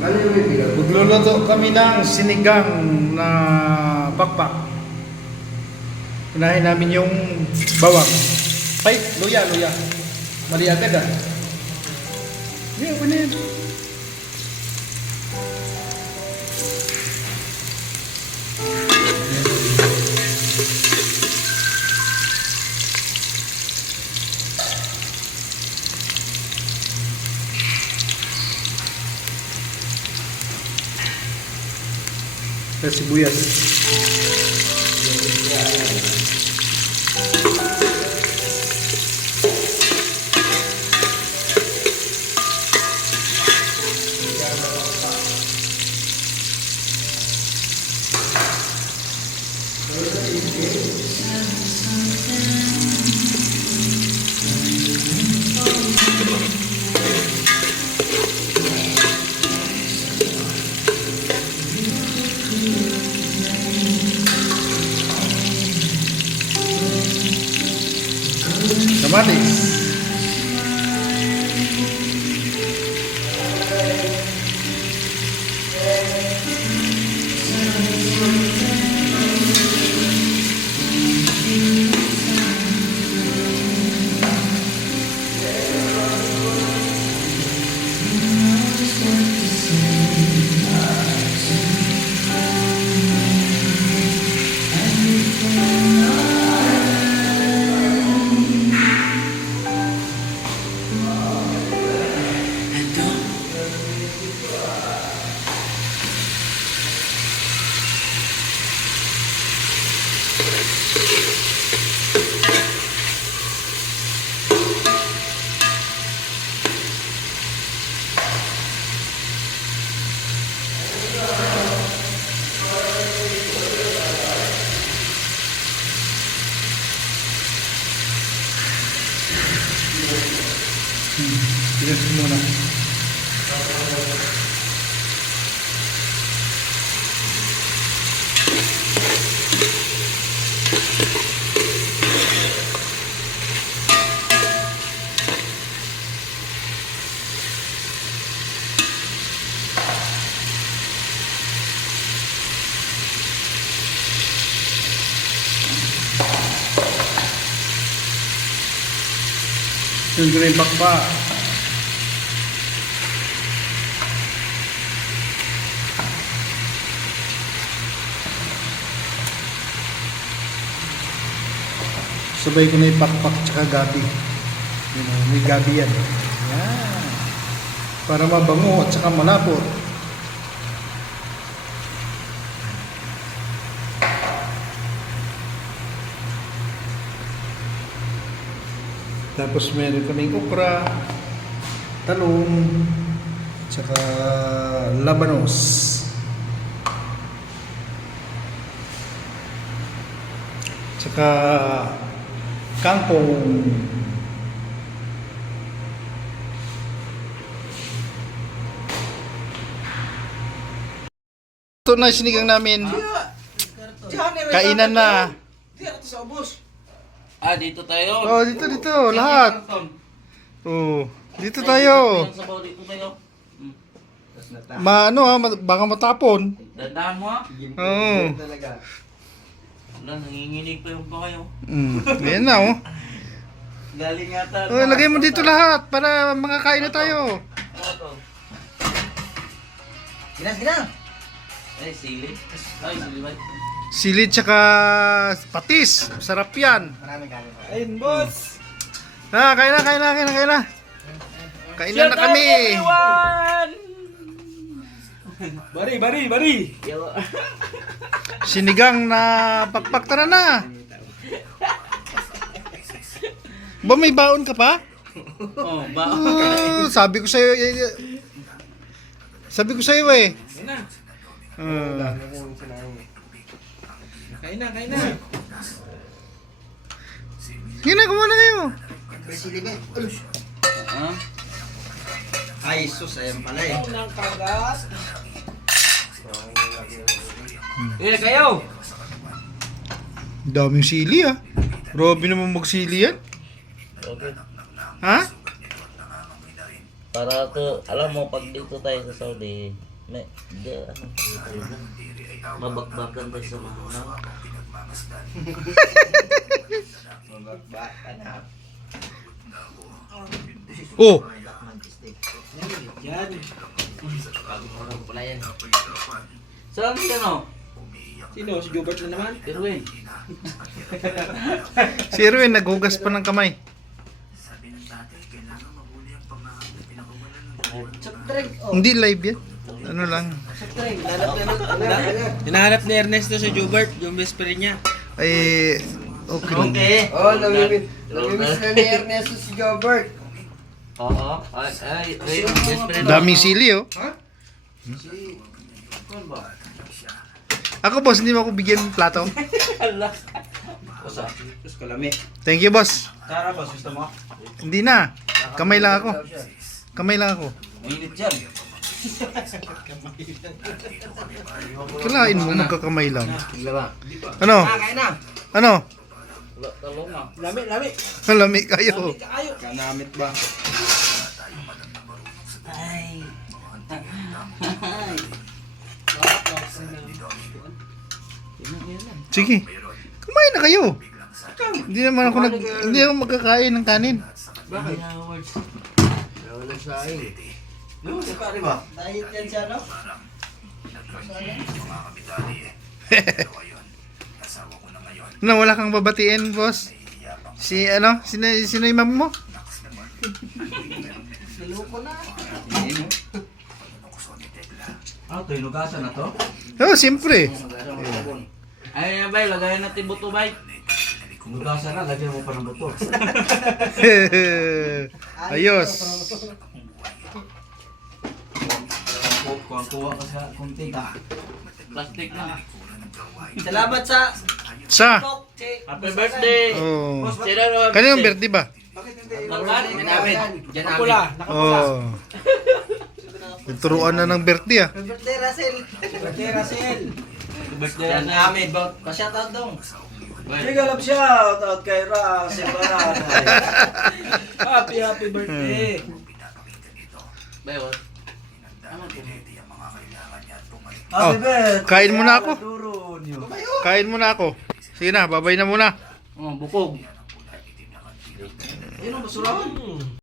Magluluto kami ng sinigang na pakpak. Unahin namin yung bawang. Ay, luya. Mali agad ah. Yeah, ano yan? Sibuyas. Kamatis. Tigas muna. Yung green pakpak. Sabay ko na yung pakpak tsaka gabi. May gabi yan. Yan. Para mabango at tsaka malapot. Tapos meron kaming okra, talong, tsaka labanos. Tsaka kangkong. Ito na sinigang namin. Kainan na. Ah, dito tayo. Oh, dito lahat. Oh, dito tayo. Dito tayo. Baka matapon. Dandahan mo ah. Oo. Wala, nanginginig pa yung pa kayo. Ayan na oh. Galing yata. Oh, lagay mo dito lahat para makakain na tayo. Ano to? Ginas. Ay, sili. Ay, sili ba? Sili tsaka patis. Sarap yan. Maraming galing. Ayun, boss. Kain na. Kainan na kami. Bari. Sinigang na pakpak, tara na. Ba may baon ka pa? Oh, ba? Sabi ko sa'yo eh. Kain na. Ginagawa na kayo. Sili ba? Ha? Ay, sus, ayan pala eh. Kayo! Daming sili ah. Grabe naman magsili yan. Okay. Ha? Para to, alam mo, pag dito tayo sa Saudi, Hindi, ano. Mabakbakan tayo sa mga ano. Magbakbakan ha. Oh! Yan. Pag-urang pala yan. Saan si ano? Sino? Si Jobert na naman? Erwin. Si Erwin naghugas pa ng kamay. Soft drink. Oh. Hindi live yan. Ano lang. Soft drink. Hinahanap ni Ernesto si Jobert, yung best friend niya. Ay, okay lang. Okay. Oh, namimiss na ni Ernesto si Jobert. Oo. Ay, best friend. Daming sili oh. Ano ba? Ako boss, hindi mo ako bigyan ng plato. Ala. Usa. Tapos kalami. Thank you boss. Tara boss, gusto mo? Hindi na. Kamay lang ako. Kamay lang ako. Mainit dyan. Kalain mo, magkakamay lang. Lawa. Ano? Kain na. Ano? Talong na. Lami, lami. Lami kayo. Ayo. Kanamit ba? Ay. Sige. Kumain na kayo. Hindi naman ako hindi ako magkakain ng kanin. Bakit? Words. Wala sa akin. No, si pare ba? Diet yan siya, no? Ano, wala kang babatiin, boss? Si ano? Sino yung mami mo? Niloko na. Ah, ito hinugasan na to? Oh, siyempre. Ay, bay, lagayan natin buto, bay. Hinugasan na, lagyan mo pa ng buto. Ayos. Kuha ka sa kunting. Plastic na. Salamat sa Sa? Happy birthday! Oh. Sino naman? Kaninong birthday ba? Diyan namin. Diyan namin. Oh. Turuan na ng birthday ah. birthday, Russell. Birthday, Russell. Birthday Yan na namin. Pa-shoutout dong. Sige, love shoutout kay Russell Barada. Happy birthday. Bay, what? Oh, kain muna ako. Kain muna ako. Sige na, babay na muna. Oh, bukog. Yun ang basurahan.